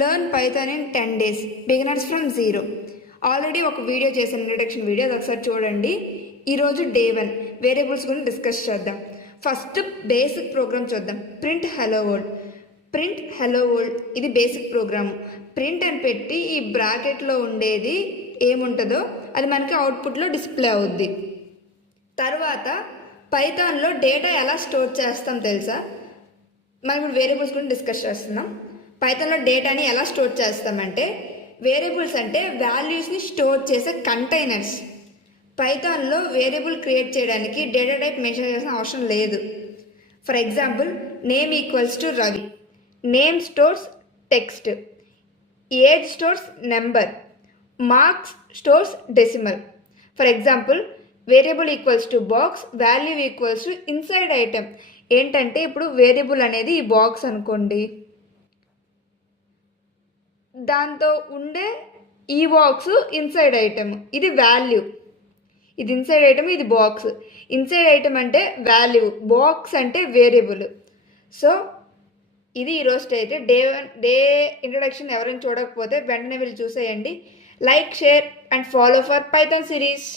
Learn Python in 10 days beginners from zero. Already ఒక video చేశాను, introduction video, అది ఒకసారి చూడండి. ఈరోజు డే 1 వేరియబుల్స్ గురించి డిస్కస్ చేద్దాం. ఫస్ట్ బేసిక్ ప్రోగ్రామ్ చూద్దాం. Print hello world. Print hello world ఇది బేసిక్ ప్రోగ్రామ్. ప్రింట్ అని పెట్టి ఈ బ్రాకెట్లో ఉండేది ఏముంటుందో అది మనకి అవుట్పుట్లో డిస్ప్లే అవుద్ది. తర్వాత పైథాన్లో డేటా ఎలా స్టోర్ చేస్తాం తెలుసా? మనం ఇప్పుడు వేరియబుల్స్ గురించి డిస్కస్ చేస్తున్నాం. పైథాన్లో డేటాని ఎలా స్టోర్ చేస్తామంటే, వేరియబుల్స్ అంటే వాల్యూస్ని స్టోర్ చేసే కంటైనర్స్. పైథాన్లో వేరియబుల్ క్రియేట్ చేయడానికి డేటా టైప్ మెన్షన్ చేయాల్సిన అవసరం లేదు. For example, name equals to Ravi. Name stores text, age stores number, marks stores decimal. For example, variable equals to box, value equals to inside item. ఏంటంటే ఇప్పుడు variable అనేది ఈ box అనుకోండి, దాంతో ఉండే ఈ బాక్స్ ఇన్సైడ్ ఐటమ్, ఇది వాల్యూ. ఇది ఇన్సైడ్ ఐటమ్, ఇది బాక్స్. ఇన్సైడ్ ఐటమ్ అంటే వాల్యూ, బాక్స్ అంటే వేరియబుల్. సో ఇది ఈరోజు అయితే డే ఇంట్రడక్షన్. ఎవరైనా చూడకపోతే వెంటనే వీళ్ళు చూసేయండి. Like, share and follow for Python series.